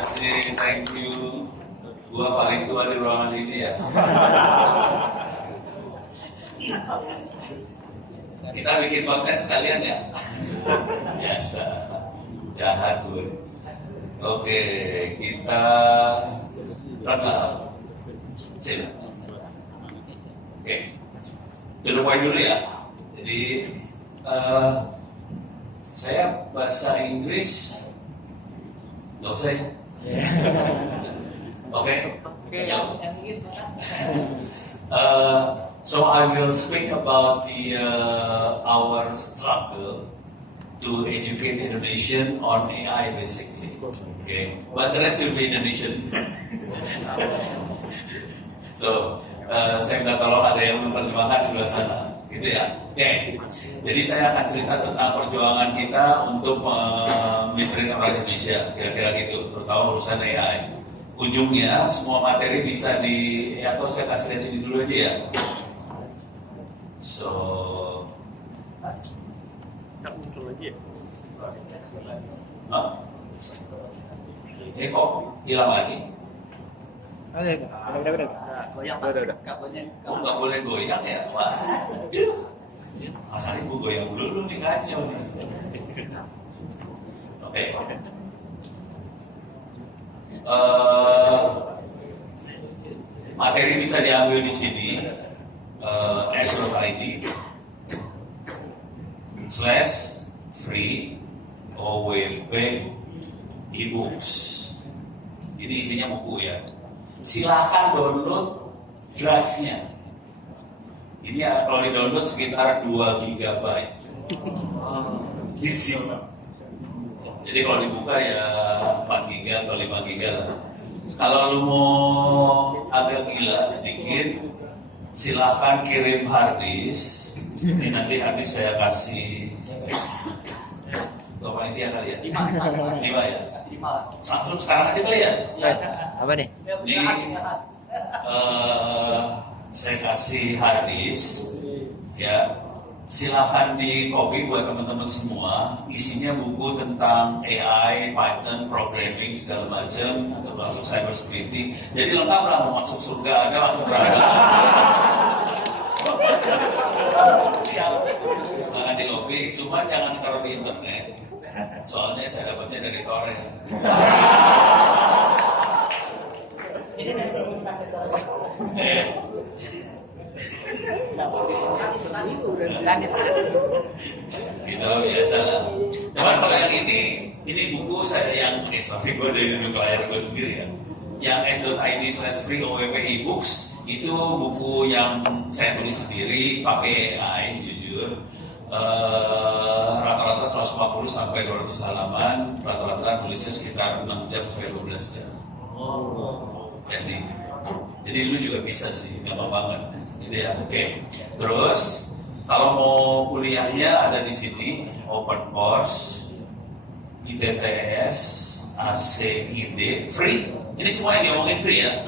kasih thank you. Gua paling tua di ruangan ini ya. Kita bikin konten sekalian ya. Biasa. Jahat gue. Oke, kita rekam. Sini. Oke. To poin dulu ya. Jadi saya bahasa Inggris nggak usah ya. Oke. So I will speak about our struggle to educate Indonesian on AI basically. Okay, but the rest will be Indonesian. So saya minta tolong ada yang menerjemahkan di sebelah sana, gitu ya. Oke, jadi saya akan cerita tentang perjuangan kita untuk memimpin orang Indonesia, kira-kira gitu, terutama urusan AI. Ujungnya semua materi bisa atau saya kasih lihat ini dulu aja ya. So, nggak muncul lagi ya? Kok hilang lagi? Udah. Goyang Udah. kabelnya. Nggak boleh goyang ya? Waduh. Masalahnya gue goyang dulu nih, kacau nih. Oke. Materi bisa diambil di sini, s.id/free OWP ebooks. Ini isinya buku ya. Silahkan download drive-nya. Ini kalau di-download sekitar 2 GB. Disimpan. Jadi kalau dibuka ya 4 GB atau 5 GB lah. Kalau lu mau agak gila sedikit, silahkan kirim harddisk. Ini nanti harddisk saya kasih berapa ini kali ya? 5 ya? Kasih 5 lah. Langsung sekarang aja kali ya? Apa nih? Ini saya kasih harddisk ya. Silahkan di copy buat teman-teman semua. Isinya buku tentang AI, Python, programming segala macam, atau masuk cyber security. Jadi lengkap lah, mau masuk surga ada, masuk neraka. Ya, silahkan di copy. Cuma jangan taruh di internet. Soalnya saya dapatnya dari torrent. Ini nanti kita Gitu biasa lah. Cuman kalau yang ini buku saya yang sorry gue dari layar gue sendiri ya. Yang s.id/free OWP ebooks itu buku yang saya tulis sendiri pakai AI jujur. Rata-rata 140 sampai 200 halaman, rata-rata tulisnya sekitar 6 jam sampai 12 jam. Jadi lu juga bisa sih, gampang banget. Gitu ya, oke. Terus kalau mau kuliahnya ada di sini, open course, ITTS, ACID, free. Ini semua yang diomongin free ya.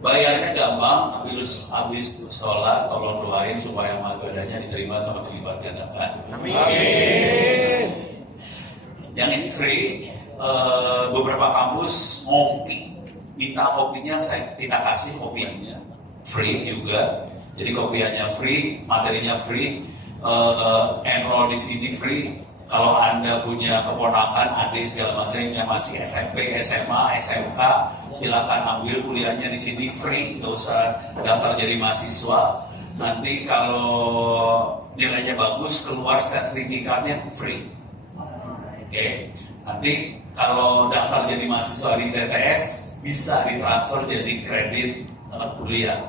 Bayarnya gampang, habis sholat, tolong doain supaya ibadahnya diterima sama dilipat gandakan. Amin. Yang ini free, beberapa kampus ngopi, minta kopinya kita kasih kopiannya free juga. Jadi kopiannya free, materinya free, enroll di sini free. Kalau Anda punya keponakan, adik segala macam yang masih SMP, SMA, SMK, silakan ambil kuliahnya di sini free, nggak usah daftar jadi mahasiswa. Nanti kalau nilainya bagus, keluar sertifikatnya free. Oke. Nanti kalau daftar jadi mahasiswa di TTS bisa ditransfer jadi kredit kuliah.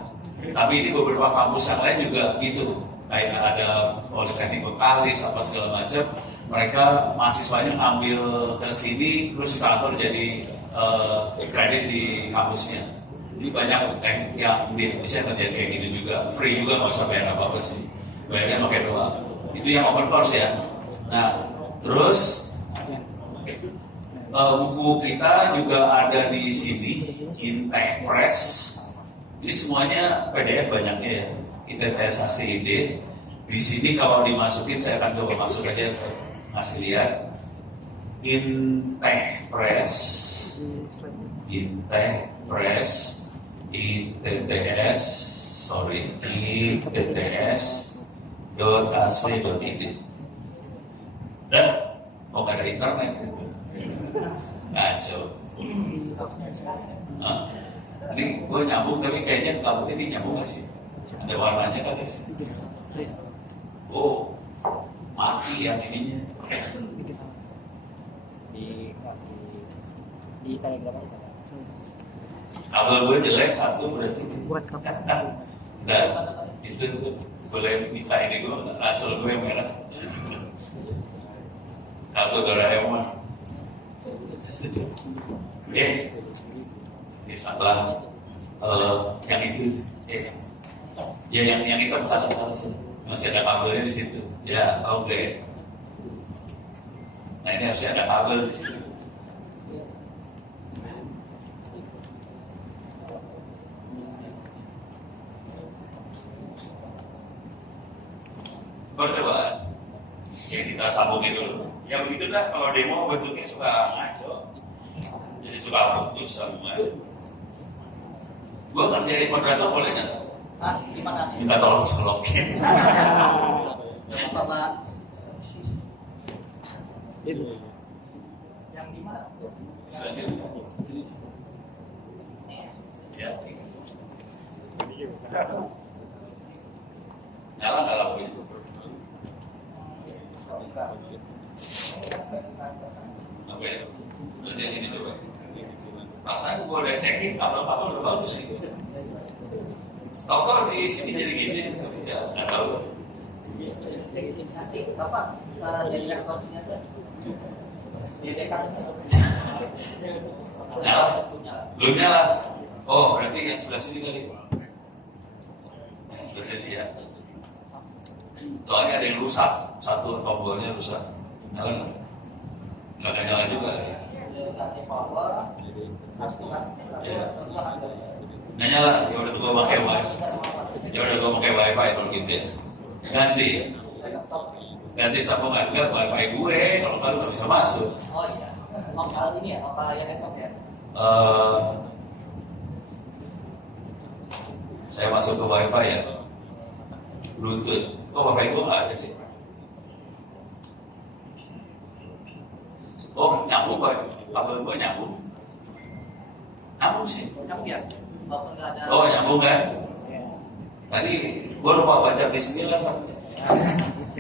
Tapi ini beberapa kampus yang lain juga gitu. Kayak ada Politeknik Bekalis apa segala macam. Mereka mahasiswanya ngambil ke sini terus ditransfer jadi kredit di kampusnya. Ini banyak yang di Indonesia terjadi kayak gini juga. Free juga, nggak usah bayar apa-apa sih. Bayarnya pakai doang. Itu yang open course ya. Nah, terus buku kita juga ada di sini, Intech Press. Ini semuanya PDF banyaknya ya. ITTS ACID. Di sini kalau dimasukin, saya akan coba masuk aja, ngasih lihat. Intech Press. ITTPRES itts.ac.id. Dan kok gak ada internet gitu. Ngaco. Ini gue nyambung tapi kayaknya kabut ini nyambung gak sih? Ada warnanya kagak sih? Oh, mati yang ininya. Di Telegram aja. Kabel gue jelek satu berarti. Buat kamu. Dan itu boleh minta ini gue, ransel gue merah. Kabel Doraemon. Salah. Yang itu. Ya yang itu salah. Masih ada kabelnya di situ. Ya, oke. Nah ini harusnya ada kabel di situ. Percobaan. Ya kita sambungin dulu. Ya begitu dah, kalau demo bentuknya suka ngaco. Jadi suka putus semua. Gua ngerjain moderator boleh nggak? Gimana nih? Minta tolong colokin. Apa Pak? Itu. Yang di mana? Sini. Ya. Nyala nggak lampunya? Apa ya? Udah yang ini coba. Rasanya gue udah cekin kabel-kabel udah bagus sih. Tahu-tahu di sini jadi gini, ya nggak tahu. Nanti Bapak jadi yang konsinyasi. Di dekat. Nyala? Belum nyala? Oh, berarti yang sebelah sini kali. Yang sebelah sini ya. Soalnya ada yang rusak, satu tombolnya rusak. Nyala nggak? Nggak nyala juga ya. Ganti power. Satu kan. Ya. Nggak nyala, ya udah gue pakai wifi. Ya udah gue pakai wifi kalau gitu ya. Ganti sambungan enggak wifi gue, kalau nggak lu nggak bisa masuk. Oh iya. Lokal ini ya, lokal yang laptop ya. Saya masuk ke wifi ya. Bluetooth. Kok wifi gue nggak ada sih? Oh nyambung kok, kabel gue nyambung. Nyambung sih. Nyambung ya. Walaupun nggak ada. Oh nyambung kan? Tadi gue lupa baca bismillah.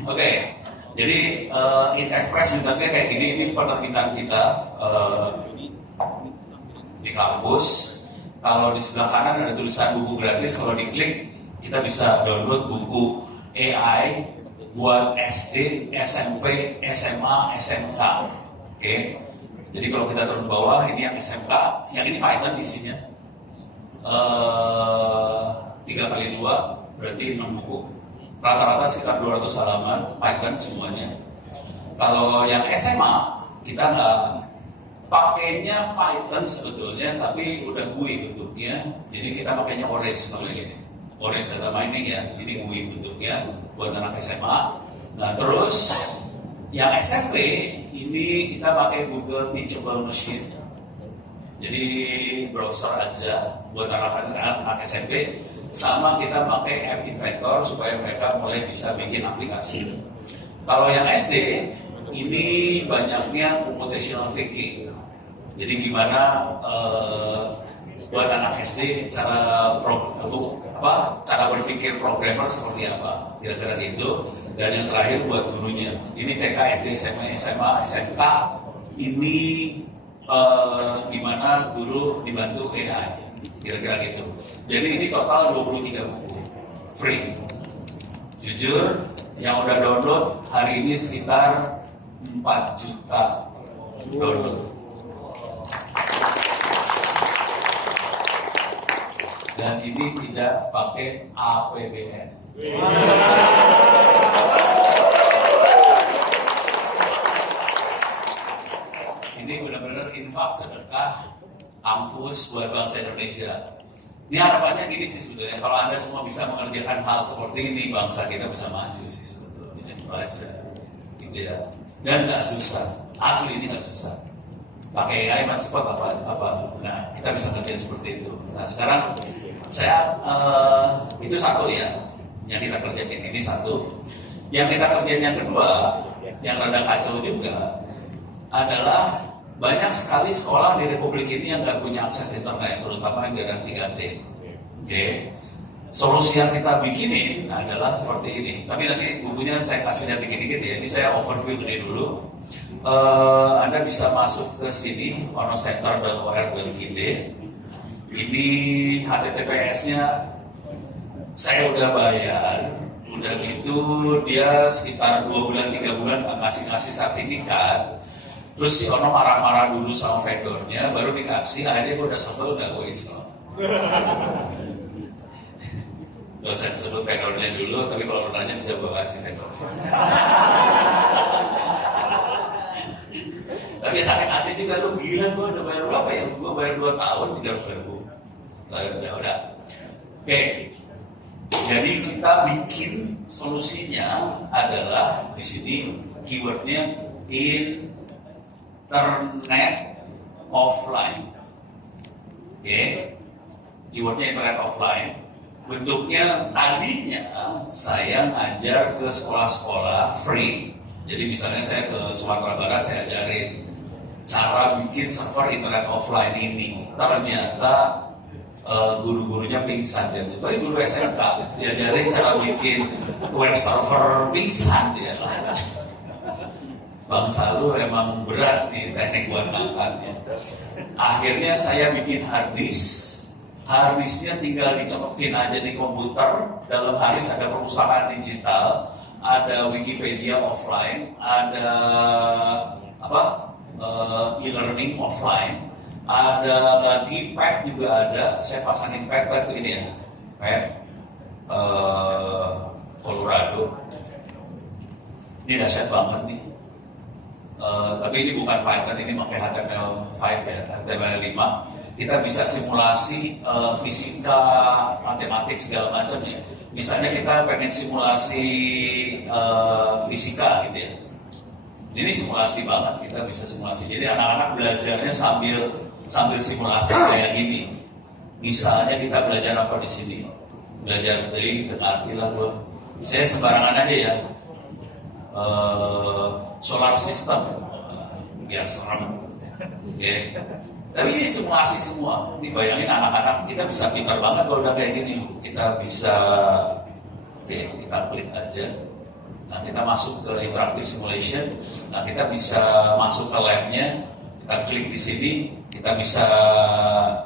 Oke, jadi ITTPRES bentuknya kayak gini. Ini penerbitan kita di kampus. Kalau di sebelah kanan ada tulisan buku gratis. Kalau diklik kita bisa download buku AI buat SD, SMP, SMA, SMK. Oke, jadi kalau kita turun bawah ini yang SMK, yang ini Python isinya 3x2 berarti 6 buku. Rata-rata sekitar 200 halaman Python semuanya. Kalau yang SMA kita nggak pakainya Python sebetulnya, tapi udah GUI bentuknya. Jadi kita pakainya Orange namanya gini. Orange data mining ya, ini GUI bentuknya buat anak SMA. Nah terus yang SMP ini kita pakai Google Teachable Machine. Jadi browser aja buat anak-anak SMP. Sama kita pakai App Inventor supaya mereka mulai bisa bikin aplikasi. Kalau yang SD ini banyaknya computational thinking. Jadi gimana buat anak SD cara berpikir programmer seperti apa, kira-kira gitu. Dan yang terakhir buat gurunya. Ini TK, SD, SMA, SMK. Ini gimana guru dibantu AI, kira-kira gitu. Jadi ini total 23 buku free. Jujur, yang udah download hari ini sekitar 4 juta download. Dan ini tidak pakai APBN. Ini benar-benar infak sedekah kampus buat bangsa Indonesia. Ini harapannya gini sih sebenarnya, kalau Anda semua bisa mengerjakan hal seperti ini, bangsa kita bisa maju sih sebetulnya. Itu aja, gitu ya. Dan nggak susah, asli ini nggak susah. pakai AI mah cepat apa. Nah, kita bisa kerjain seperti itu. Nah, sekarang saya itu satu ya yang kita kerjain, ini satu. Yang kita kerjain yang kedua, yang rada kacau juga adalah banyak sekali sekolah di Republik ini yang nggak punya akses internet, terutama yang daerah 3T. Oke. Solusi yang kita bikinin adalah seperti ini. Tapi nanti bukunya saya kasih lihat dikit-dikit ya. Ini saya overview ini dulu. Anda bisa masuk ke sini onocenter.or.id. Ini HTTPS-nya saya udah bayar. Udah gitu dia sekitar 2 bulan 3 bulan ngasih sertifikat. Terus si Ono marah-marah dulu sama vendornya, baru dikasih. Akhirnya gue udah sebel, udah gue install. Gak usah disebut vendornya dulu, tapi kalau lu nanya bisa gue kasih vendornya. Tapi sakit hati juga, lu gila, gue udah bayar berapa ya? Gue bayar 2 tahun 300.000. Ya udah. Oke. Jadi kita bikin solusinya adalah di sini keywordnya internet offline. Oke. Keywordnya internet offline. Bentuknya tadinya saya ngajar ke sekolah-sekolah free. Jadi misalnya saya ke Sumatera Barat, saya ajarin cara bikin server internet offline ini. Ternyata guru-gurunya pingsan dia. Tapi guru SMK diajarin cara bikin web server pingsan dia. Bangsa lu emang berat nih teknik buat ngangkatnya. Akhirnya saya bikin harddisknya tinggal dicokokin aja di komputer. Dalam harddisk ada perusahaan digital, ada Wikipedia offline, ada e-learning offline, ada lagi pad juga ada. Saya pasangin pad tuh ini ya, pad Colorado. Ini dahsyat banget nih. Tapi ini bukan Python, ini pakai HTML5 ya, HTML5. Kita bisa simulasi fisika, matematik segala macam ya. Misalnya kita pengen simulasi fisika gitu ya. Ini simulasi banget, kita bisa simulasi. Jadi anak-anak belajarnya sambil simulasi kayak gini. Misalnya kita belajar apa di sini? Belajar dari arti lah gue. Saya sembarangan aja ya. Solar system, biar serem. Okay. Tapi ini simulasi semua. Ini bayangin anak-anak kita bisa pintar banget kalau udah kayak gini. Kita bisa, kita klik aja. Nah, kita masuk ke interactive simulation. Nah, kita bisa masuk ke labnya. Kita klik di sini. Kita bisa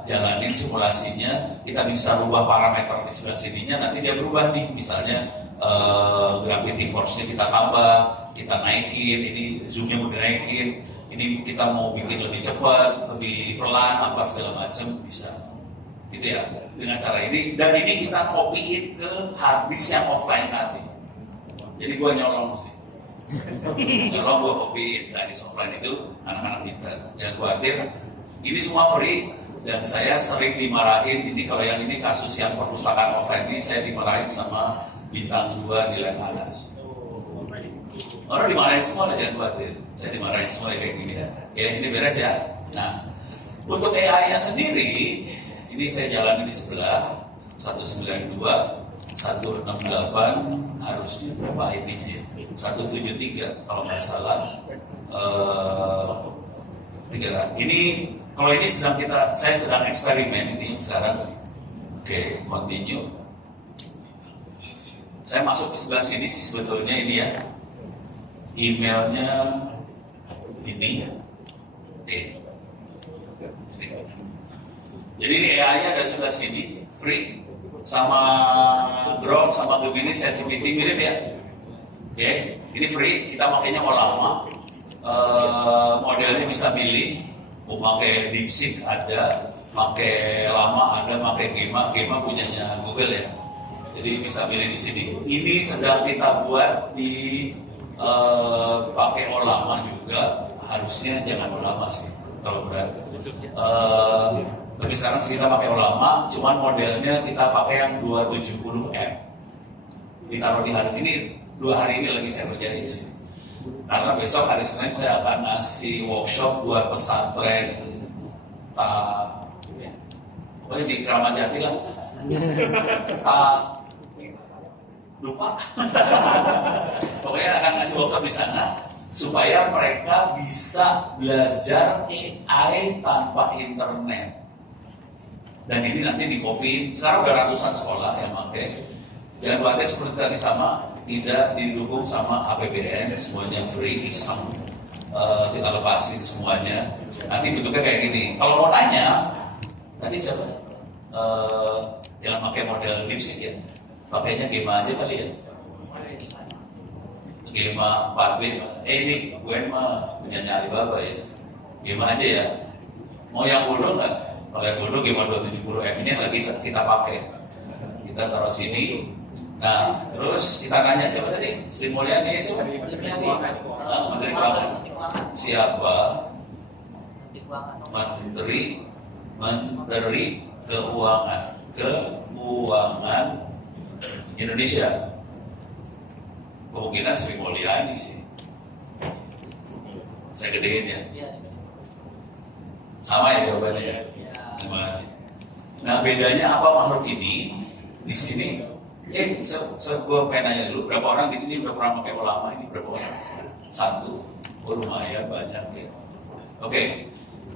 jalanin simulasinya. Kita bisa rubah parameter di sebelah sininya. Nanti dia berubah nih. Misalnya gravity force-nya kita tambah, kita naikin. Ini zoom-nya mau dinaikin. Ini kita mau bikin lebih cepat, lebih pelan, apa segala macam bisa. Gitu ya. Dengan cara ini. Dan ini kita copy-in ke harddisk yang offline tadi. Jadi gue nyolong sih. Nyolong gue copy-in. Harddisk offline itu anak-anak pintar. Jangan khawatir. Ini semua free. Dan saya sering dimarahin. Ini kalau yang ini kasus yang perpustakaan offline ini saya dimarahin sama bintang 2 di Lab Anas. Orang dimarahin semua, jangan khawatir. Saya dimarahin semua kayak gini ya. Oke, ini beres ya. Nah, untuk AI-nya sendiri, ini saya jalani di sebelah 192, 168, harusnya berapa IP-nya ya? 173 kalau nggak salah. Ini kalau ini saya sedang eksperimen ini sekarang. Oke, continue. Saya masuk ke sebelah sini sih sebetulnya ini ya. Emailnya ini. Oke. Jadi ini AI-nya ada sebelah sini, free. Sama Grok, sama Gemini, ChatGPT mirip ya. Oke, ini free, kita makainya mau lama. Modelnya bisa pilih, mau pakai DeepSeek ada, pakai lama ada, pakai Gema punyanya Google ya. Jadi bisa pilih di sini. Ini sedang kita buat di pakai lama juga, harusnya jangan lama sih kalau berat. Tapi sekarang kita pakai lama, cuman modelnya kita pakai yang 270M. Ditaruh di hari ini, 2 hari ini lagi saya kerjain sih. Karena besok hari Senin saya akan ngasih workshop buat pesantren pokoknya di Keramat Jati lah. Lupa. Pokoknya akan ngasih workshop di sana supaya mereka bisa belajar AI tanpa internet. Dan ini nanti dikopiin. Sekarang udah ratusan sekolah yang pakai. Jangan khawatir seperti tadi sama, tidak didukung sama APBN, semuanya free, iseng. Kita lepasin semuanya. Nanti bentuknya kayak gini. Kalau mau nanya, tadi siapa? Jangan pakai model lipstick ya. Pakainya Gema aja kali ya. Gema 4B. Ini gue mah punya Alibaba ya. Gema aja ya. Mau yang bodoh nggak? Kalau yang bodoh Gema 270M ini yang lagi kita pakai. Kita taruh sini. Nah, terus kita nanya siapa tadi? Sri Mulyani siapa? Menteri Keuangan. Siapa? Menteri Keuangan Indonesia. Kemungkinan Sri Mulyani sih. Saya gedein ya. Sama ya jawabannya ya. Gimana? Nah, bedanya apa makhluk ini? Di sini, gue pengen nanya dulu, berapa orang di sini udah pernah pakai ulama ini? Berapa orang? 1. Oh, lumayan banyak ya. Oke.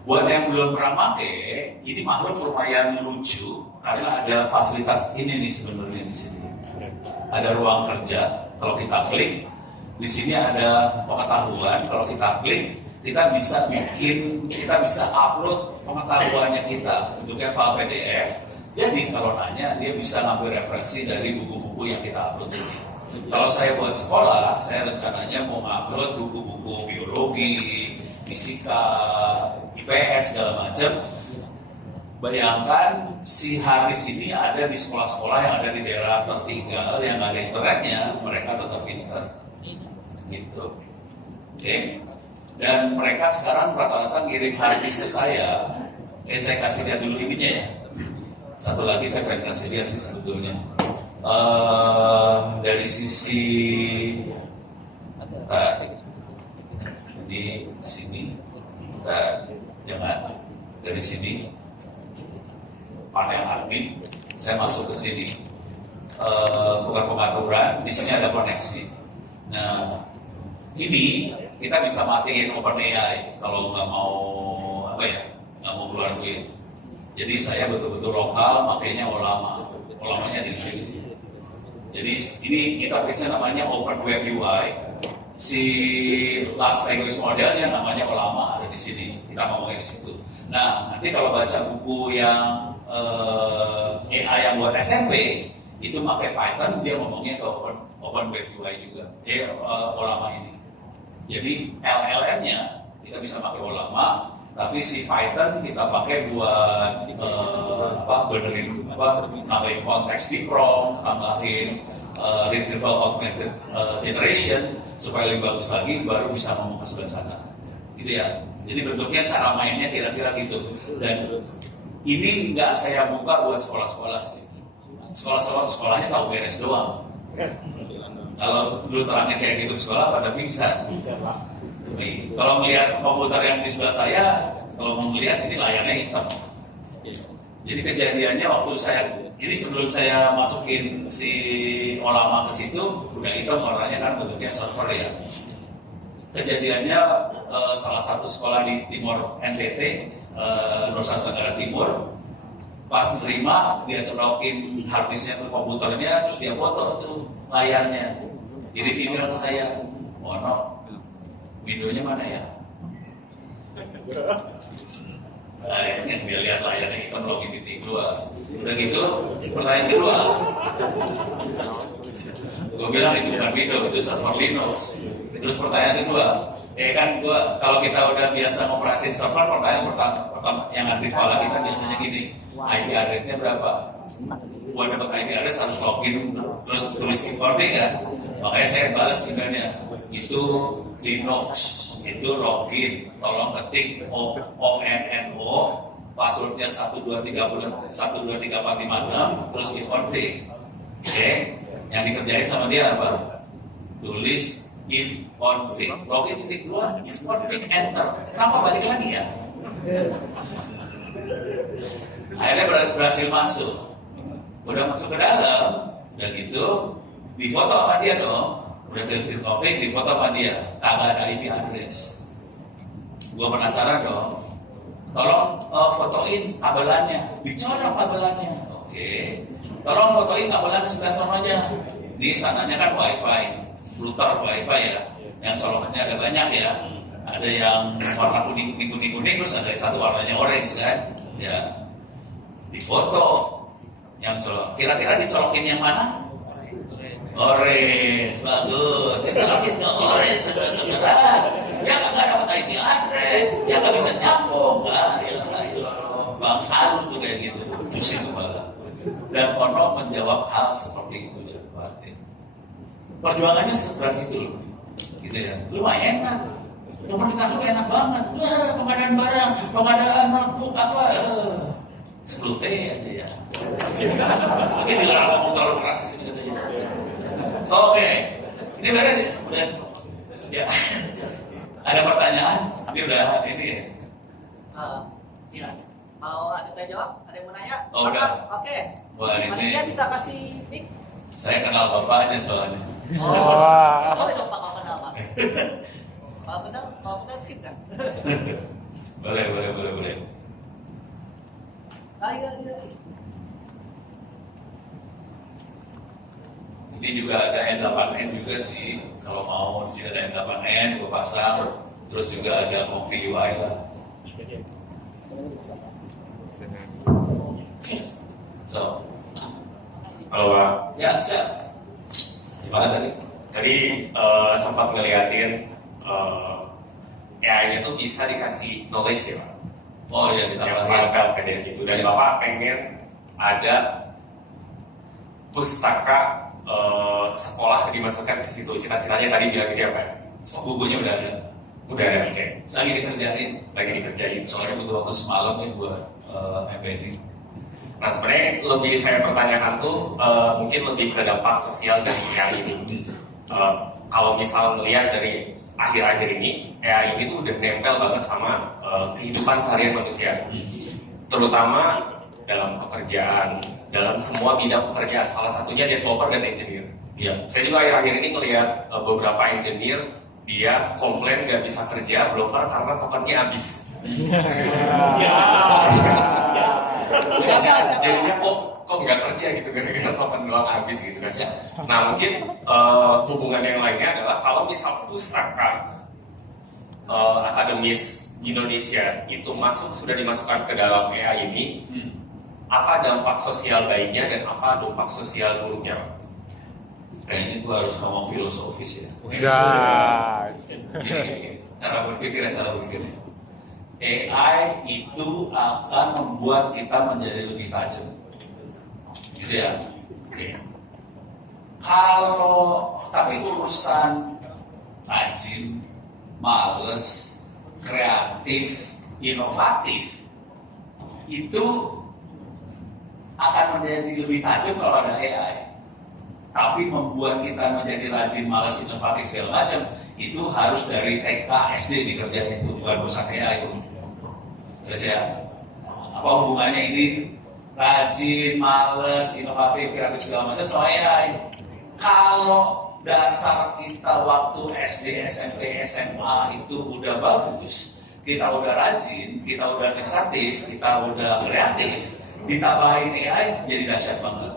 Buat yang belum pernah pakai, ini makhluk lumayan lucu karena ada fasilitas ini nih sebenarnya di sini. Ada ruang kerja. Kalau kita klik, di sini ada pengetahuan. Kalau kita klik, kita bisa upload pengetahuannya kita bentuknya file PDF. Jadi kalau nanya, dia bisa ngambil referensi dari buku-buku yang kita upload sini. Kalau saya buat sekolah, saya rencananya mau upload buku-buku biologi, fisika, IPS segala macam. Bayangkan si Haris ini ada di sekolah-sekolah yang ada di daerah tertinggal yang ada internetnya, mereka tetap pintar, gitu. Oke. Dan mereka sekarang rata-rata ngirim harddisk ke saya. Saya kasih lihat dulu ininya ya. Satu lagi saya pengen kasih lihat sih sebetulnya. Dari sisi di sini, jangan dari sini. Panel admin, saya masuk ke sini. Bukan pengaturan, di sini ada koneksi. Nah, ini kita bisa matiin OpenAI kalau nggak mau nggak mau keluar duit. Jadi saya betul-betul lokal, makanya ulamanya di sini sih. Jadi ini interface-nya namanya Open Web UI. Si large language modelnya namanya ulama, ada di sini. Kita ngomongin di situ. Nah, nanti kalau baca buku yang AI yang buat SMP itu pakai Python, dia ngomongnya ke Open Web UI juga. Ulama ini. Jadi LLM-nya kita bisa pakai ulama, tapi si Python kita pakai buat nambahin konteks di prompt, nambahin retrieval augmented generation supaya lebih bagus lagi, baru bisa ngomong ke sebelah sana. Gitu ya. Jadi bentuknya cara mainnya kira-kira gitu. Dan ini nggak saya buka buat sekolah-sekolah sih. Sekolahnya tahu beres doang. Kalau lu terangin kayak gitu di sekolah pada pingsan. Nih, kalau melihat komputer yang di sebelah saya, kalau mau melihat ini layarnya hitam. Jadi kejadiannya waktu ini sebelum saya masukin si ulama ke situ, udah hitam warnanya kan bentuknya server ya. Kejadiannya salah satu sekolah di Timur NTT, Nusa Tenggara Timur, pas menerima dia colokin harddisknya ke komputernya, terus dia foto tuh layarnya, kirim email ke saya. No, Windows-nya mana ya? Yang dia lihat layarnya hitam, login titik 2. Udah gitu, pertanyaan kedua, gue bilang itu bukan Windows, itu server Linux. Terus pertanyaan kedua, kalau kita udah biasa ngoperasin server, pertanyaan pertama yang ada di kepala kita biasanya gini, IP address-nya berapa? Buat dapat IP address harus login, terus tulis informasi kan? Makanya saya balas emailnya, itu Linux, itu login, tolong ketik ONNO, passwordnya 1234556, terus informasi. Oke, yang dikerjain sama dia apa? Tulis if config, login titik 2, if config, enter. Kenapa balik lagi ya? Akhirnya berhasil masuk. Udah masuk ke dalam, udah gitu, difoto sama dia dong. Udah di config, difoto sama dia. Kagak ada IP address. Gua penasaran dong. Tolong fotoin kabelannya, dicolok kabelannya. Oke. Tolong fotoin kabelan sebelah sononya. Di sananya kan wifi, router wifi ya. Yang colokannya ada banyak ya. Ada yang warna kuning, terus ada satu warnanya orange kan. Ya. Difoto. Yang colok. Kira-kira dicolokin yang mana? Orange, bagus. Dicolokin ke orange, saudara-saudara. Ya nggak dapat IP address, ya nggak bisa nyambung. Bang Saru tuh kayak gitu, pusing kepala. Dan Ono menjawab hal seperti itu ya, Batin. Perjuangannya seberat itu loh, gitu ya. Lumayan enak, pemerintah lu enak banget. Wah, pengadaan barang, pengadaan notebook apa, 10 T aja ya. Tapi dilarang ngomong terlalu keras di sini katanya. Oke, ini beres ya, udah. Ya, ada pertanyaan? Ini udah ini ya. Iya. Mau ada yang jawab? Ada yang mau nanya? Oh, udah. Oke. Wah, ini. Panitia bisa kasih mic? Saya kenal bapaknya soalnya. Oh, itu Pak kau kenal Pak. Kalau kenal skip kan? Boleh. Iya. Ini juga ada N8N juga sih. Kalau mau di sini ada N8N, gue pasang. Terus juga ada Confi UI lah. So, Halo Pak. ya siap. Gimana tadi? Tadi sempat ngeliatin AI-nya tuh bisa dikasih knowledge ya Pak. Oh iya, Yang ditambahin. file PDF itu. Dan Ya. Bapak pengen ada pustaka sekolah dimasukkan ke situ. Cita-citanya tadi bilang gitu ya Pak. Bukunya udah ada. Udah ada, oke. Lagi dikerjain. Lagi dikerjain. Soalnya butuh waktu semalam ya buat embedding. Nah sebenarnya lebih saya pertanyakan tuh mungkin lebih ke dampak sosial dari AI ini. Kalau misal melihat dari akhir-akhir ini, AI ini tuh udah nempel banget sama kehidupan seharian manusia. Terutama dalam pekerjaan, dalam semua bidang pekerjaan. Salah satunya developer dan engineer. Iya. Saya juga akhir-akhir ini melihat beberapa engineer, dia komplain nggak bisa kerja broker karena tokennya habis. Jadinya kok nggak kerja gitu gara-gara token doang habis gitu kan. Nah mungkin hubungan yang lainnya adalah kalau misal pustaka akademis Indonesia itu sudah dimasukkan ke dalam AI ini, apa dampak sosial baiknya dan apa dampak sosial buruknya? Kayaknya gue harus ngomong filosofis ya. Gini. Cara berpikirnya. AI itu akan membuat kita menjadi lebih tajam. Gitu ya. Oke. Tapi urusan rajin, males, kreatif, inovatif itu akan menjadi lebih tajam kalau ada AI. Tapi membuat kita menjadi rajin, malas, inovatif segala macam itu harus dari TK, SD dikerjain, itu bukan urusan AI itu. Terus ya, apa hubungannya ini rajin, malas, inovatif, kreatif segala macam soal AI? Kalau dasar kita waktu SD, SMP, SMA itu udah bagus, kita udah rajin, kita udah inisiatif, kita udah kreatif, ditambahin AI jadi dahsyat banget.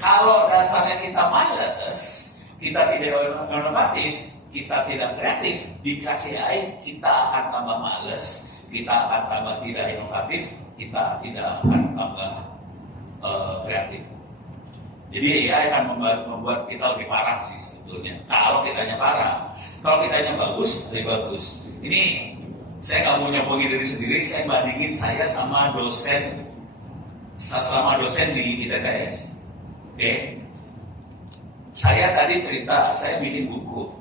Kalau dasarnya kita malas, kita tidak inovatif, kita tidak kreatif, dikasih AI kita akan tambah malas, kita akan tambah tidak inovatif, kita tidak akan tambah kreatif. Jadi AI akan membuat kita lebih parah sih sebetulnya. Kalau kitanya parah, kalau kitanya bagus, lebih bagus. Ini saya nggak mau nyombongin diri sendiri, saya bandingin saya sama dosen di ITTS. Oke, saya tadi cerita, saya bikin buku.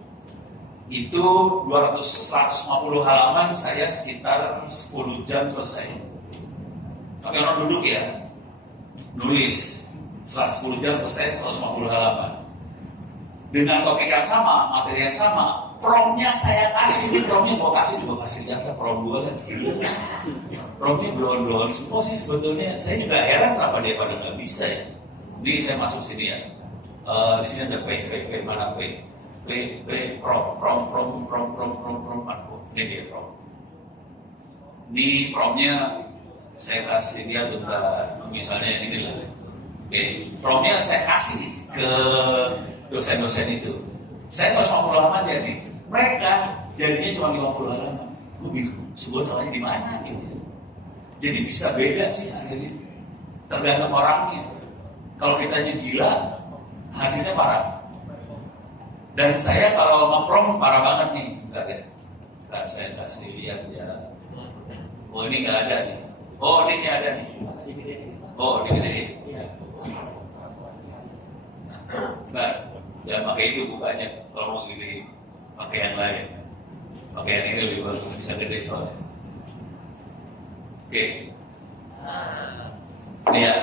Itu 150 halaman, saya sekitar 10 jam selesai. Tapi orang duduk ya, nulis 110 jam selesai 150 halaman. dengan topik yang sama, materi yang sama, promnya saya kasih, ini promnya mau kasih juga kasih lihat lah prom 2 kan. Promnya belum semua sih sebetulnya. Saya juga heran kenapa dia pada nggak bisa ya. Ini saya masuk sini ya. Di sini ada P mana P, prom. Ini dia prom. Ini promnya saya kasih dia bentar, misalnya ini lah. Oke, promnya saya kasih ke dosen-dosen itu. Saya 150 halaman jadi. Mereka jadinya cuma 50 halaman. Gue bingung, sebuah salahnya di mana gitu. Jadi bisa beda sih akhirnya. Tergantung orangnya. Kalau kitanya gila, hasilnya parah. Dan saya kalau ngeprom parah banget nih. Bentar ya. Bentar saya kasih lihat ya. Oh ini nggak ada nih. Oh ini ada nih. Oh digedein. Nah, jangan pakai itu bukannya. Kalau mau gini, pakai yang lain. Pakai yang ini lebih bagus, bisa gede soalnya. Oke. Ini ya.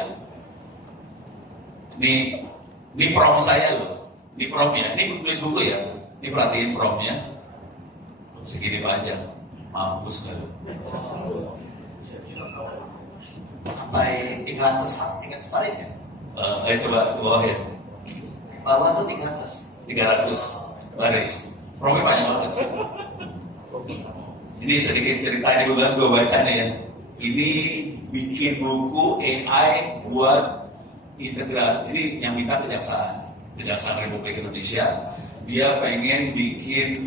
Ini prom saya loh. Ini promnya. Ini tulis buku ya. Ini perhatiin promnya. Segini panjang. Mampus gak lo? Sampai 300 baris ya? Ayo coba ke bawah ya. Bawah tuh 300 baris. Promnya banyak banget sih. Ini sedikit cerita yang gue baca nih ya. Ini bikin buku AI buat integral. Ini yang minta Kejaksaan Republik Indonesia. Dia pengen bikin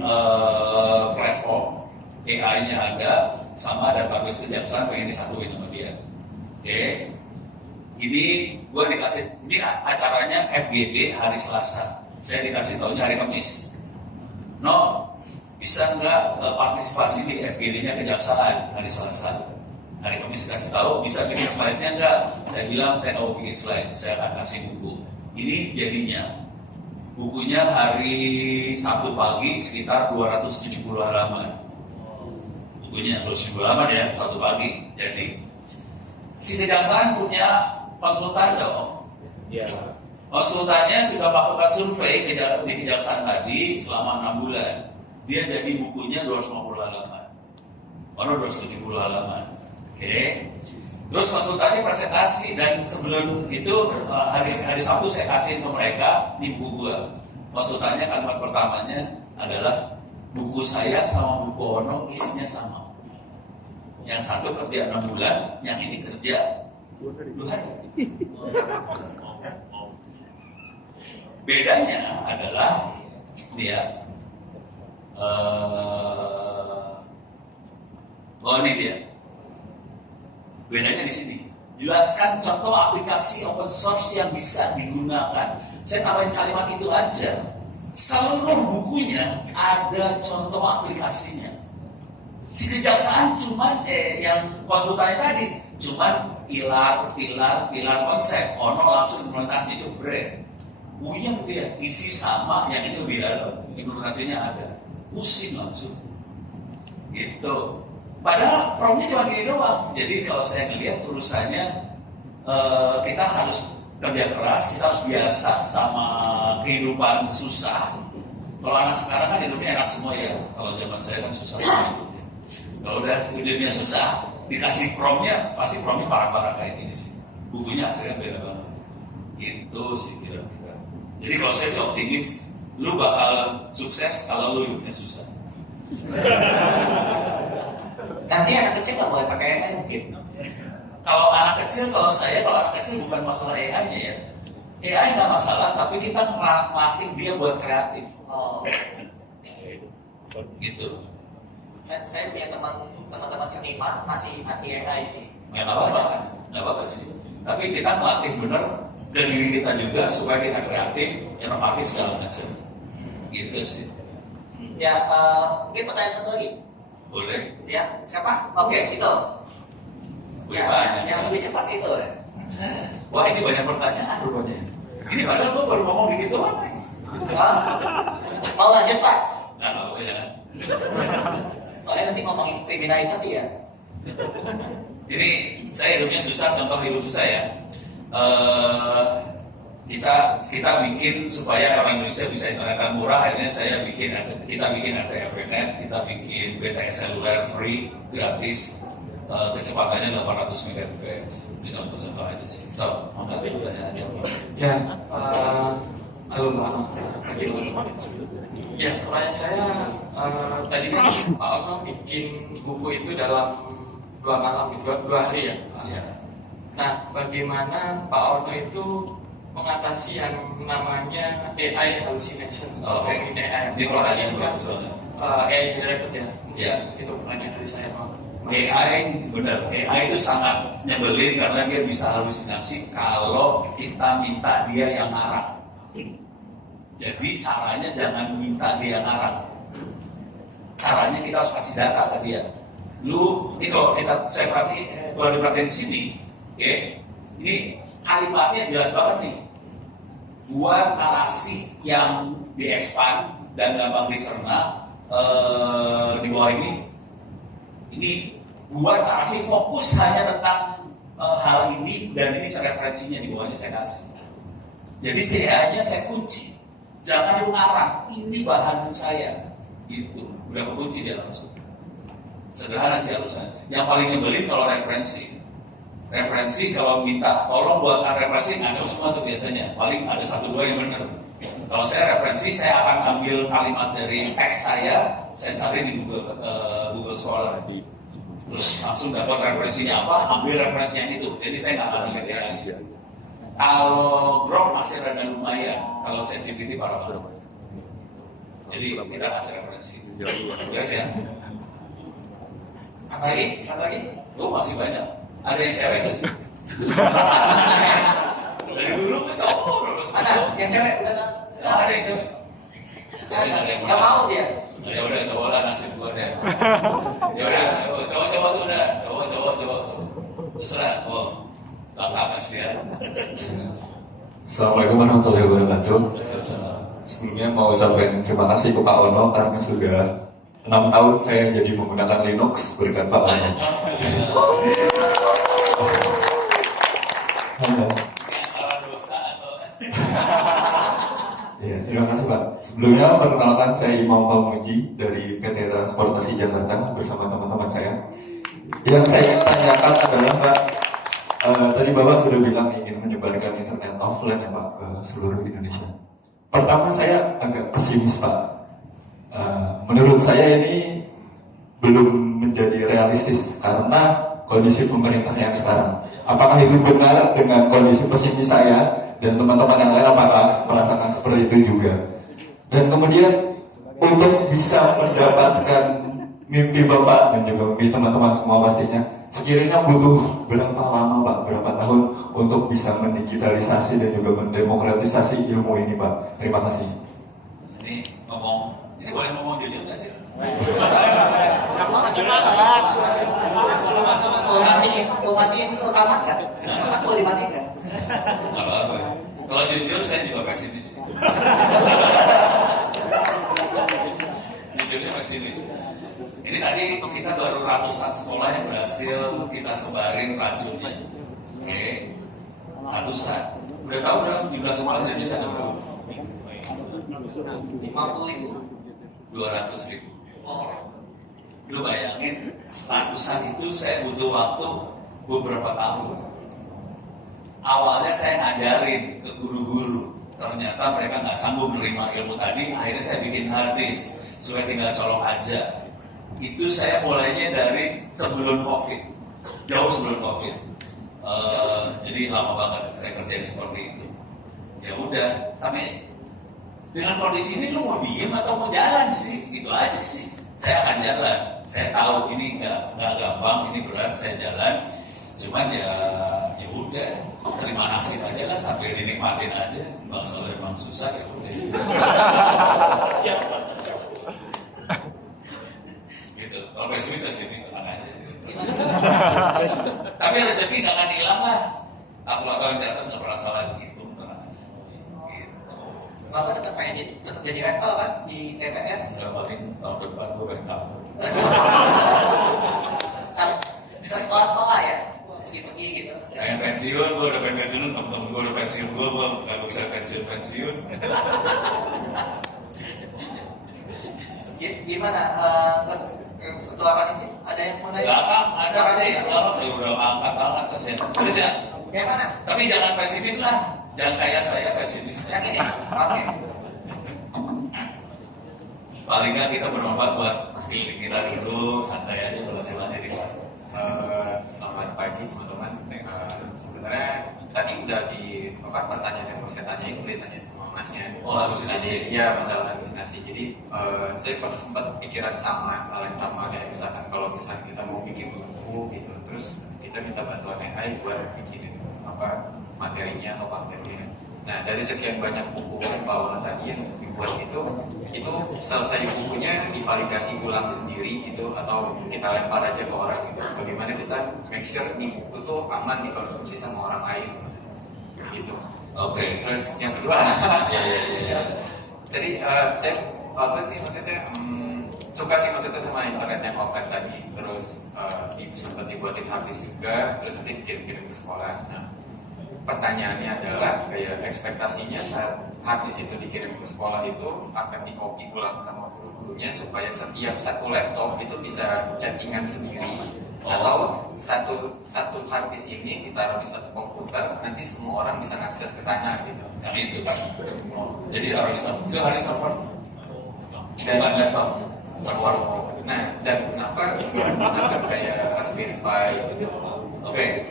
platform AI-nya ada sama database kejaksaan pengen disatuin sama dia. Oke. Ini gue dikasih, ini acaranya FGD hari Selasa. Saya dikasih tahunya hari Kamis. No, bisa nggak partisipasi di FGD-nya kejaksaan hari Selasa? Hari Kamis kasih tahu, bisa bikin slide-nya nggak? Saya bilang saya mau bikin slide, saya akan kasih buku. Ini jadinya bukunya hari Sabtu pagi sekitar 270 halaman. Bukunya 270 halaman ya, Sabtu pagi. Jadi si kejaksaan punya konsultan dong. Iya. Konsultannya sudah melakukan survei di kejaksaan tadi selama 6 bulan. Dia jadi bukunya 250 halaman. 270 halaman. Oke. Terus konsultannya presentasi dan sebelum itu hari Sabtu saya kasih ke mereka di buku gua. Konsultannya kalimat pertamanya adalah buku saya sama buku Ono isinya sama. Yang satu kerja 6 bulan, yang ini kerja 2 hari. Bedanya adalah dia ini dia. Bedanya di sini. Jelaskan contoh aplikasi open source yang bisa digunakan. Saya tambahin kalimat itu aja. Seluruh bukunya ada contoh aplikasinya. Si kejaksaan cuman yang konsultannya tadi cuman pilar konsep. Ono langsung implementasi jebret. Uyang dia isi sama, yang ini lebih dalam. Implementasinya ada. Pusing langsung. Gitu. Padahal promnya cuma gini doang. Jadi kalau saya ngelihat urusannya kita harus kerja keras, kita harus biasa sama kehidupan susah. Kalau anak sekarang kan hidupnya enak semua ya. Kalau zaman saya kan susah hidupnya. Kalau udah hidupnya susah, dikasih promnya, pasti promnya parah-parah kayak gini sih. Bukunya hasilnya beda banget. Itu sih kira-kira. Jadi kalau saya sih optimis, lu bakal sukses kalau lu hidupnya susah. Nanti anak kecil nggak boleh pakai AI mungkin. Kalau anak kecil bukan masalah AI-nya ya. AI nggak masalah, tapi kita melatih dia buat kreatif. Oh, Gitu. saya punya teman-teman seniman masih anti AI sih. Ya nggak apa-apa sih. Tapi kita melatih bener dan diri kita juga supaya kita kreatif, inovatif segala macam. Gitu sih. Ya, mungkin pertanyaan satu lagi. Boleh. Ya, siapa? Oke, itu. Boleh banyak. Yang lebih cepat itu. Wah ini banyak pertanyaan rupanya. Ini padahal lo baru ngomong dikit doang. Mau lanjut Pak? Nah, nggak apa-apa jangan. Soalnya nanti ngomongin kriminalisasi ya. Ini saya hidupnya susah, contoh hidup susah ya. kita bikin supaya orang Indonesia bisa internetan murah. Akhirnya kita bikin ada Evernet, kita bikin BTS seluler free gratis, kecepatannya 800 Mbps. Ini contoh-contoh aja sih. So, maka pertanyaan dia. Ya, halo Pak. Ya, pertanyaan saya tadi kan Pak Ono bikin buku itu dalam 2 malam, 2 hari ya. Ya. Nah, bagaimana Pak Ono itu mengatasi yang namanya AI hallucination atau Oke. AI? Ini pertanyaan bagus soalnya. AI generated ya. Ya. Itu pertanyaan dari saya Pak. AI, benar. AI itu sangat nyebelin karena dia bisa halusinasi kalau kita minta dia yang ngarang. Jadi caranya jangan minta dia ngarang. Caranya kita harus kasih data ke dia. Lu, ini kalau kalau diperhatiin di sini, oke? Ini kalimatnya jelas banget nih. Buat narasi yang diekspand dan gampang dicerna di bawah ini buat narasi fokus hanya tentang hal ini dan ini referensinya di bawahnya saya kasih. Jadi CA-nya saya kunci. Jangan lu ngarang, ini bahan saya. Gitu, udah kekunci dia langsung. Sederhana sih harusnya. Yang paling nyebelin kalau referensi. Referensi kalau minta tolong buatkan referensi ngaco semua tuh biasanya. Paling ada 1-2 yang benar. Kalau saya referensi, saya akan ambil kalimat dari teks saya cari di Google Scholar. Terus langsung dapat referensinya apa, ambil referensi yang itu. Jadi saya nggak akan ambil AI. Kalau Grok masih rada lumayan, kalau ChatGPT parah banget. Jadi kita kasih referensi. Yes ya. Apa lagi? Satu lagi? Oh masih banyak. Ada yang cewek nggak sih? Dari dulu ke cowok terus. Mana? Yang cewek udah ada? Oh, ada yang cewek. Ada yang Nggak mau dia. Ya udah coba lah nasib gua deh. Ya udah coba tuh udah. Coba. Terserah. Oh. Apa sih ya? Assalamualaikum warahmatullahi wabarakatuh. Sebelumnya mau ucapkan terima kasih ke Pak Ono karena sudah 6 tahun saya jadi menggunakan Linux berkat Pak Ono. Ya, terima kasih Pak. Sebelumnya perkenalkan saya Imam Pamuji dari PT Transportasi Jakarta bersama teman-teman saya. Yang saya ingin tanyakan adalah Pak, tadi Bapak sudah bilang ingin menyebarkan internet offline ya Pak ke seluruh Indonesia. Pertama saya agak pesimis Pak. Menurut saya ini belum menjadi realistis karena kondisi pemerintah yang sekarang. Apakah itu benar dengan kondisi pesimis saya dan teman-teman yang lain apakah merasakan seperti itu juga? Dan kemudian untuk bisa mendapatkan mimpi Bapak dan juga mimpi teman-teman semua pastinya, sekiranya butuh berapa lama Pak, berapa tahun untuk bisa mendigitalisasi dan juga mendemokratisasi ilmu ini Pak? Terima kasih. Ini boleh ngomong jujur nggak sih? Mau matiin rekaman nggak? Aku boleh matiin nggak? Nggak apa-apa. Kalau jujur saya juga pesimis. Jujurnya pesimis. Ini tadi kita baru ratusan sekolah yang berhasil kita sebarin racunnya. Oke, ratusan. Udah tahu dalam jumlah sekolah di Indonesia ada berapa? 50.000. 200.000. Lu bayangin, ratusan itu saya butuh waktu beberapa tahun. Awalnya saya ngajarin ke guru-guru, ternyata mereka nggak sanggup menerima ilmu tadi. Akhirnya saya bikin hard disk supaya tinggal colok aja. Itu saya mulainya dari sebelum COVID, jauh sebelum COVID. Jadi lama banget saya kerjain seperti itu. Ya udah, tapi dengan kondisi ini lu mau diem atau mau jalan sih? Itu aja sih. Saya akan jalan. Saya tahu ini nggak gampang, ini berat. Saya jalan. Cuman ya udah, terima nasib aja lah sambil dinikmatin aja. Bang Soleh memang susah ya udah. Gitu. Kalau pesimis tenang aja. Tapi rezeki nggak akan hilang lah. Kalkulator yang di atas nggak pernah salah gitu. Bapak tetap jadi rental kan di TPS? Udah paling tahun depan gue pengen tahu. Kan ke sekolah-sekolah ya? pergi-pergi gitu. Pengen pensiun, gue udah pengen pensiun, temen-temen gue udah pensiun, gue kalau bisa pensiun. Gimana ketua panitia? Ada yang mau nanya? Belakang ada aja ya, belakang ya udah angkat saya. Terus ya, Yang mana? tapi jangan pesimis lah, jangan kayak saya pesimis. Yang ini. Oke. Paling nggak kita bermanfaat buat sekeliling kita dulu, santai aja pelan-pelan di depan. Selamat pagi teman-teman. Sebenarnya tadi udah di pertanyaan yang mau saya tanyain udah ditanya sama masnya. Oh, halusinasi. Ya masalah halusinasi. Jadi saya pernah sempat pikiran hal yang sama kayak misalkan kalau misalnya kita mau bikin buku gitu, terus kita minta bantuan AI buat bikinin materinya atau kontennya. Nah dari sekian banyak buku bawah tadi yang dibuat itu selesai bukunya divalidasi ulang sendiri gitu atau kita lempar aja ke orang gitu. Bagaimana kita make sure di buku tuh aman dikonsumsi sama orang lain gitu. Oke. Terus yang kedua, Ya. jadi saya maksudnya suka sih maksudnya sama internet yang offline tadi. Terus sempat dibuatin harddisk juga, terus nanti dikirim-kirim ke sekolah. Nah, pertanyaannya adalah kayak ekspektasinya saat harddisk itu dikirim ke sekolah itu akan dikopi ulang sama guru-gurunya supaya setiap satu laptop itu bisa chattingan sendiri atau satu harddisk ini ditaruh di satu komputer nanti semua orang bisa akses ke sana gitu. Yang itu. Jadi harus server. Dan Bukan laptop, server. nah dan kenapa menggunakan kayak Raspberry Pi gitu? Oke.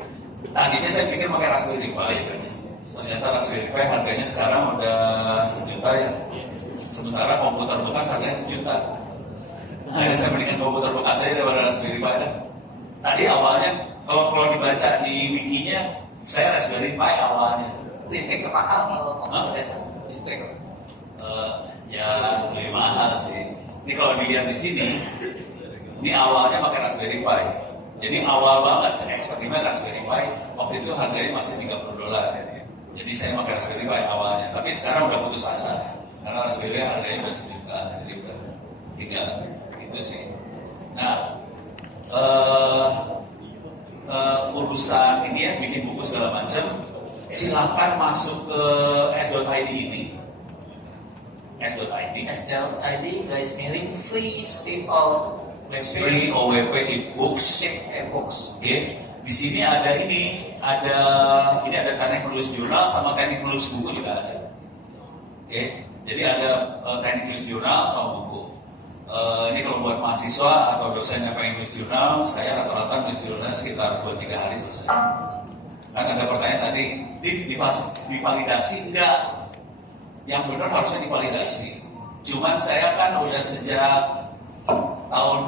Tadinya saya pikir pakai Raspberry Pi. Itu aja sih. Ternyata Raspberry Pi harganya sekarang udah 1 juta ya. Sementara komputer bekas harganya 1 juta. Akhirnya saya belikan komputer bekas saya daripada Raspberry Pi. Tadi awalnya kalau dibaca di wikinya saya Raspberry Pi awalnya. Listrik mahal kalau komputer biasa. Listrik. Ya lebih mahal sih. Ini kalau dilihat di sini, ini awalnya pakai Raspberry Pi. Jadi awal banget saya eksperimen Raspberry Pi. Waktu itu harganya masih $30. Jadi saya pakai Raspberry Pi awalnya. Tapi sekarang udah putus asa karena Raspberry harganya udah 1 juta. Jadi udah tinggal itu sih. Nah, urusan ini ya bikin buku segala macam. Silahkan masuk ke s.id ini. S.id S.id guys miring free state of Free OWP e-books. e-books. Oke. Di sini ada teknik menulis jurnal sama teknik menulis buku juga ada. Oke. Jadi ada teknik menulis jurnal sama buku. Ini kalau buat mahasiswa atau dosen yang pengen nulis jurnal, saya rata-rata nulis jurnal sekitar 2-3 hari selesai. Kan ada pertanyaan tadi, divalidasi enggak? Yang benar harusnya divalidasi. Cuman saya kan udah sejak tahun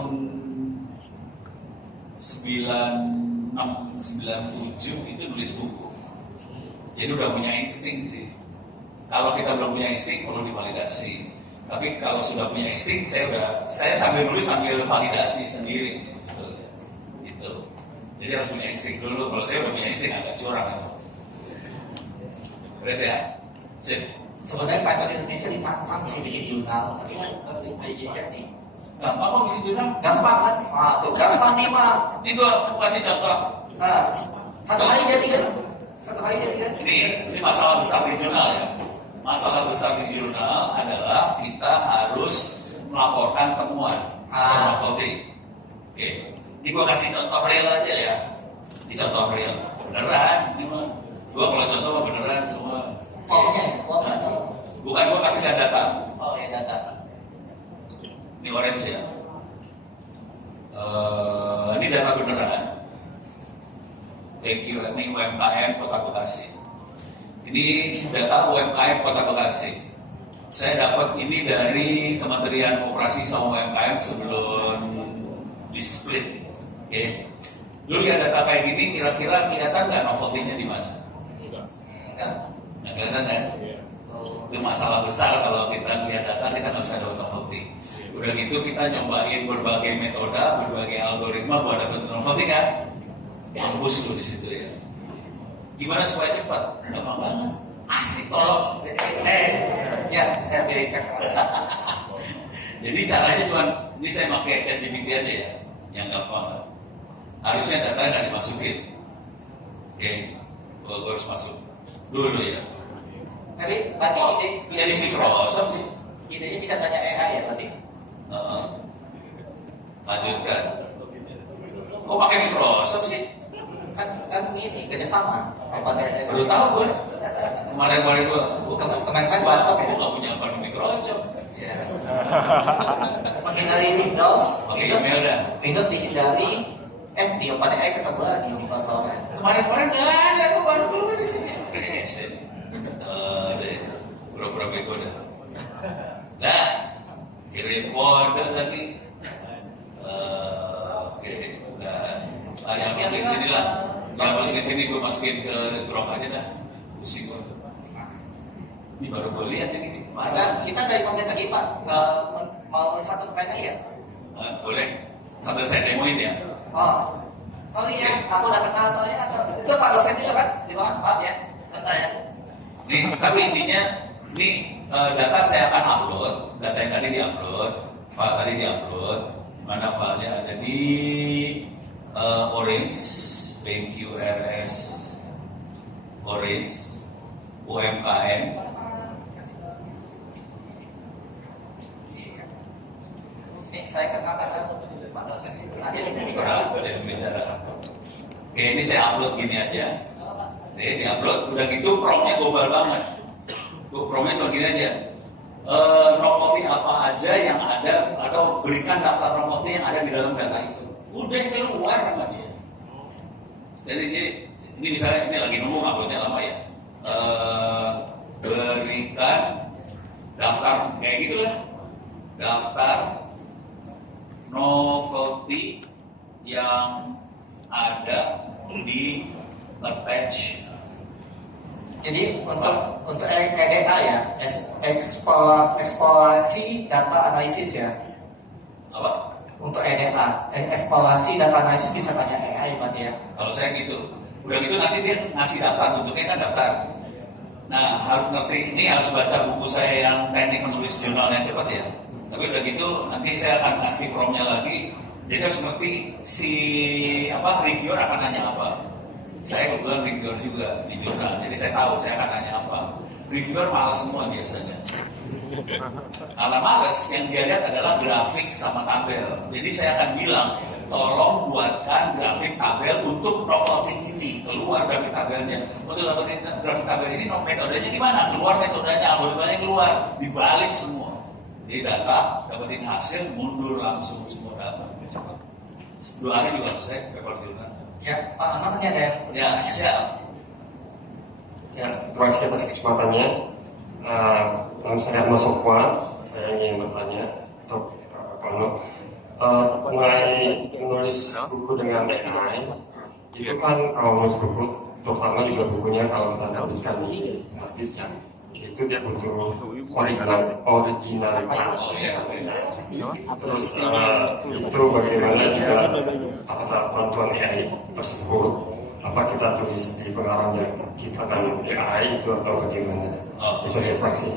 96, 97 itu nulis buku. Jadi udah punya insting sih. Kalau kita belum punya insting perlu divalidasi. Tapi kalau sudah punya insting, saya sambil nulis sambil validasi sendiri sih sebetulnya. Gitu. Jadi harus punya insting dulu. Kalau saya udah punya insting agak curang. Terus ya, sip. Sebenarnya Python Indonesia ditantang sih bikin jurnal, tapi kan bukan di jadi. Gampang kok bikin jurnal? Gampang kan? Wah, tuh gampang nih Pak. Ini gua kasih contoh. Nah, satu hari jadi kan? Satu hari jadi kan? Ini masalah besar di jurnal ya. Masalah besar di jurnal adalah kita harus melaporkan temuan atau voting. Oke. Ini gua kasih contoh real aja ya. Ini contoh real. Beneran. Ini mah. Gua kalau contoh mah beneran semua. Formnya ya? Form atau? Bukan gua kasih lihat data. Oh ya data. Ini orange ya. Ini data beneran. Thank you. Ini UMKM Kota Bekasi. Ini data UMKM Kota Bekasi. Saya dapat ini dari Kementerian Koperasi sama UMKM sebelum di split. Oke. Lu lihat data kayak gini, kira-kira kelihatan nggak novelty-nya di mana? Enggak. Nggak kelihatan kan? Itu masalah besar kalau kita lihat data kita nggak bisa dapat novelty. Udah gitu kita nyobain berbagai metode, berbagai algoritma buat dapat novelty kan? Mampus lu di situ ya. Gimana supaya cepat? Gampang banget. Asli tolong. Ya, saya beli kacamata. Jadi caranya cuma ini saya pakai ChatGPT aja ya, yang gampang. Harusnya data nggak dimasukin. Oke, gue harus masuk dulu ya. Tapi berarti Jadi Microsoft sih. idenya bisa tanya AI ya berarti? Lanjutkan. Kok pakai Microsoft sih? Kan ini kerjasama. Baru tahu gue. Kemarin-kemarin gue. Kemarin laptop ya? Gue nggak punya akun Microsoft. Ya. Menghindari Windows. Pakai email dah. Windows dihindari. Di OpenAI ketemu lagi Microsoft. Kemarin-kemarin nggak ada. Gue baru keluar di sini. Deh. Pura-pura bego dah. Nah, kirim kode lagi. Oke, udah. Yang masukin sini lah. Yang masukin sini gue masukin ke drop aja dah. Pusing gue. Ini baru gue lihat ini. Kita dari pemerintah lagi Pak. Mau satu pertanyaan ya? Boleh. Sambil saya demoin ya. Oh, sorry ya. Aku udah kenal soalnya. Itu Pak dosen juga kan? Di bawah Pak ya. Santai ya. Nih, tapi intinya, data saya akan upload. Data yang tadi diupload. File tadi diupload. Mana filenya ada di Orange, BQRS, Orange, UMKM. Ini saya kenal karena Pak dosen itu ada yang bicara. Ada yang bicara. Oke, ini saya upload gini aja. Nih, diupload. Udah gitu promnya global banget. Promnya soal gini aja. Novelty apa aja yang ada atau berikan daftar novelty yang ada di dalam data itu. Udah keluar sama dia. Jadi ini misalnya ini lagi nunggu uploadnya lama ya. Berikan daftar kayak gitulah. Daftar novelty yang ada di attach. Jadi untuk EDA ya, eksplorasi data analisis ya. Apa? Untuk EDA, eksplorasi data analisis bisa tanya AI berarti ya. Kalau saya gitu, udah gitu nanti dia ngasih daftar, bentuknya kan daftar. Nah harus ngerti, ini harus baca buku saya yang teknik menulis jurnal yang cepat ya. Tapi udah gitu nanti saya akan kasih promnya lagi. Jadi harus ngerti si reviewer akan nanya apa. Saya kebetulan reviewer juga di jurnal, jadi saya tahu saya akan nanya apa. Reviewer malas semua biasanya. Karena males, yang dia lihat adalah grafik sama tabel. Jadi saya akan bilang, tolong buatkan grafik tabel untuk novelty ini. Keluar grafik tabelnya. Untuk dapetin grafik tabel ini, metodenya gimana? Keluar metodenya, algoritmanya keluar. Dibalik semua. Jadi data, dapetin hasil, mundur langsung semua data. Cepat. 2 hari juga selesai, paper jurnal. Ya, Pak Ahmad ini ada yang Ya, siap. Ya, terima kasih atas kesempatannya. Nama saya Ahmad Sofwan. Saya ingin bertanya untuk Kono mengenai menulis buku dengan AI. Itu kan kalau menulis buku, terutama juga bukunya kalau kita terbitkan di terbitnya, itu dia butuh originalitas. Terus itu bagaimana juga tahap bantuan AI tersebut, apa kita tulis di pengarangnya kita dan AI itu atau bagaimana? Itu refleksi.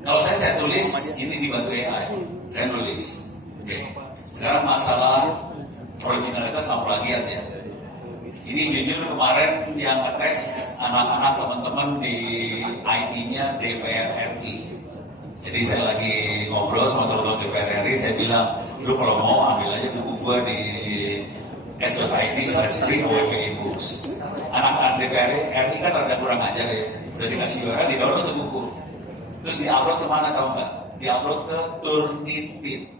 Kalau saya tulis ini dibantu AI, saya nulis. Oke. Sekarang masalah originalitas sama plagiat ya. Ini jujur kemarin yang ngetes anak-anak teman-teman di IT-nya DPR RI. Jadi saya lagi ngobrol sama teman-teman DPR RI, saya bilang, lu kalau mau ambil aja buku gua di s.id/free/OWPI-books. Anak-anak DPR RI kan rada kurang ajar ya, udah dikasih URL, di-download tuh buku. Terus di-upload kemana tau nggak? Di-upload ke Turnitin.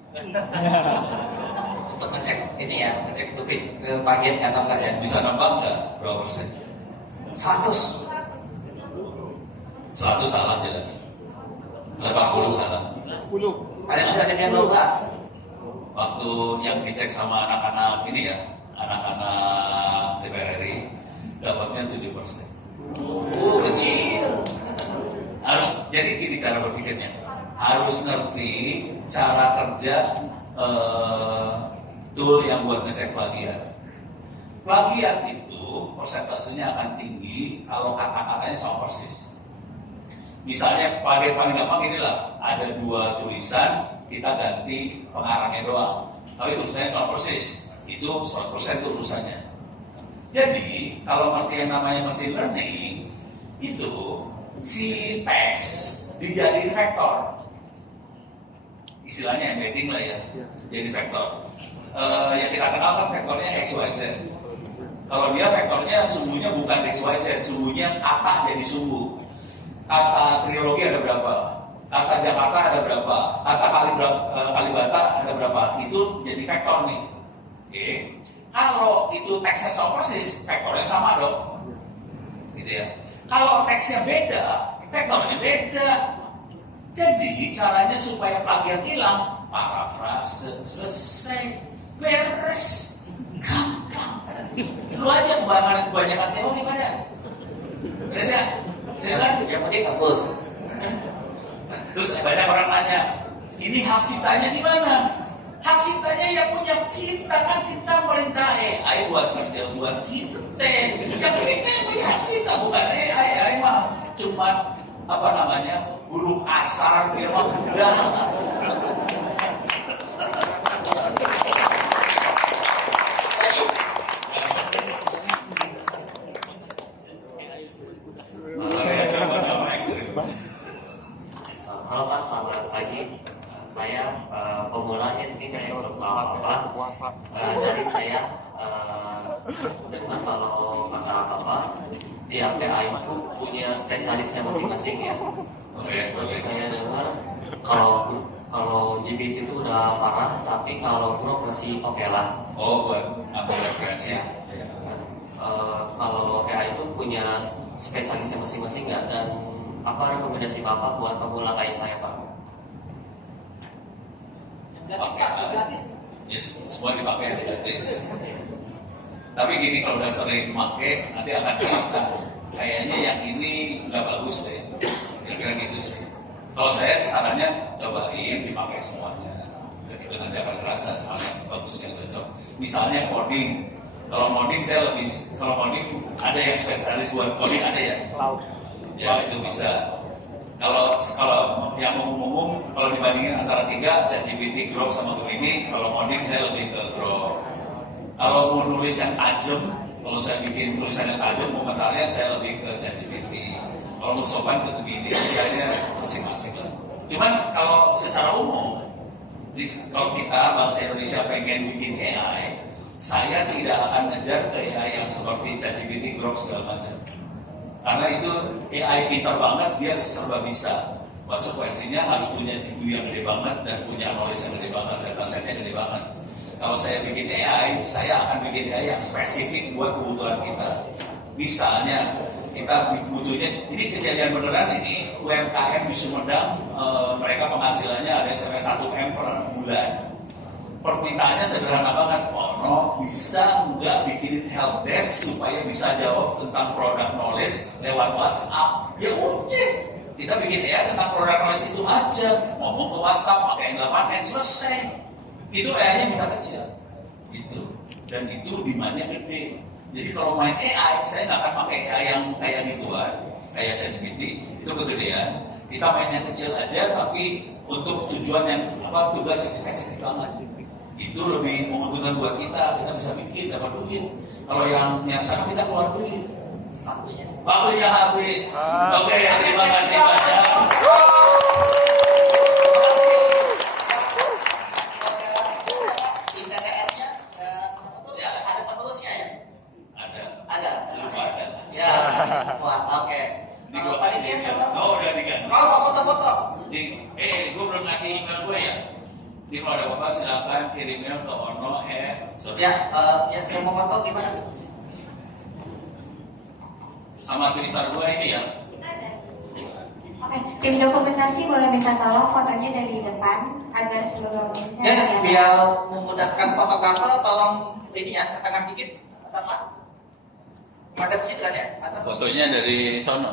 untuk ngecek ini ya, ngecek duplik ke bagian atau enggak ya? Bisa nambah nggak? Berapa persen? 100. 100 salah jelas. 80 salah. Ada yang 12. Waktu yang dicek sama anak-anak ini ya, anak-anak DPR RI, dapatnya 7%. Kecil. Harus, jadi gini cara berpikirnya, harus ngerti cara kerja tool yang buat ngecek plagiat. Plagiat itu persentasenya akan tinggi kalau kata-katanya sama persis. Misalnya paling gampang inilah, ada 2 tulisan, kita ganti pengarangnya doang. Tapi tulisannya sama persis, itu 100% tuh urusannya. Jadi kalau ngerti yang namanya machine learning itu si teks dijadiin vektor, istilahnya embedding lah ya, jadi vektor. Yang kita kenal kan vektornya XYZ. Kalau dia vektornya sumbunya bukan XYZ, sumbunya kata jadi sumbu. Kata trilogi ada berapa? Kata Jakarta ada berapa? Kata Kalibata ada berapa? Itu jadi vektor nih. Oke. Kalau itu teksnya sama persis, vektornya sama dong. Gitu ya. Kalau teksnya beda, vektornya beda. Jadi caranya supaya plagiat hilang, parafrase selesai, beres, gampang. Lu aja kebanyakan teori pada. Beres ya? Saya Yang penting hapus. Terus banyak orang nanya, ini hak ciptanya di mana? Hak ciptanya yang punya kita, kan kita merintah AI buat kerja buat kita. Yang kita yang punya hak cipta, bukan AI mah cuma apa namanya huruf kasar, dia mah udah. Halo Pak, selamat pagi. Saya pemulanya di sini, saya belum tahu apa-apa. Dari saya dengar kalau kata Bapak di APA itu punya spesialisnya masing-masing ya. Seperti saya dengar kalau GPT itu udah parah, tapi kalau Grok masih oke lah. Oh, buat ambil referensi. Kalau AI itu punya spesialisnya masing-masing nggak, dan apa rekomendasi Bapak buat pemula kayak saya, Pak? Yes, semua dipakai gratis. Tapi gini, kalau udah sering pakai nanti akan terasa kayaknya yang ini nggak bagus deh. Kira-kira gitu sih. Kalau saya sarannya cobain dipakai semuanya. Jadi nanti akan terasa semuanya bagus yang cocok. Misalnya coding. Kalau coding saya lebih, kalau coding ada yang spesialis buat coding ada ya. Ya itu bisa. Kalau yang umum-umum, kalau dibandingin antara tiga, ChatGPT, Grok sama Gemini, kalau coding saya lebih ke Grok. Kalau mau nulis yang tajam, kalau saya bikin tulisan yang tajam, komentarnya saya lebih ke ChatGPT. Kalau mau sopan ke Gemini, kayaknya masing-masing lah. Cuman kalau secara umum, kalau kita bangsa Indonesia pengen bikin AI, saya tidak akan ngejar ke AI yang seperti ChatGPT, Grok segala macam. Karena itu AI pintar banget, dia serba bisa. Konsekuensinya harus punya GPU yang gede banget dan punya knowledge yang gede banget, datasetnya gede banget. Kalau saya bikin AI, saya akan bikin AI yang spesifik buat kebutuhan kita. Misalnya, kita butuhnya, ini kejadian beneran, ini UMKM di Sumedang, mereka penghasilannya ada yang sampai 1 M per bulan. Permintaannya sederhana banget, bisa nggak bikinin helpdesk supaya bisa jawab tentang produk knowledge lewat WhatsApp? Ya udah, kita bikin AI tentang produk knowledge itu aja, ngomong ke WhatsApp, pakai 8N, selesai. Itu AI-nya bisa kecil, gitu. Dan itu demandnya gede. Jadi kalau main AI, saya nggak akan pakai AI yang kayak gituan, kayak ChatGPT, itu kegedean. Kita main yang kecil aja, tapi untuk tujuan yang tugas yang spesifik banget. Itu lebih menguntungkan buat kita bisa bikin, dapat duit. Kalau yang sekarang kita keluar duit, waktunya habis. Oke, terima kasih banyak. Ada penerusnya ya? Ada. Ada. Lupa ada. Ya, semua. Oke. Ini gue kasih email. Oh, udah diganti. Mau foto-foto? Gue belum ngasih email gue ya. Jadi kalau ada apa-apa silakan kirim email ke Ono. Ya, yang mau foto gimana? sama Twitter gue ini ya. Oke, tim dokumentasi boleh minta tolong fotonya dari depan agar seluruh Indonesia. Yes, biar memudahkan fotografer, tolong ini ya, ke tengah dikit. Atau apa? Ada di situ kan ya? Atau Fotonya dari sono.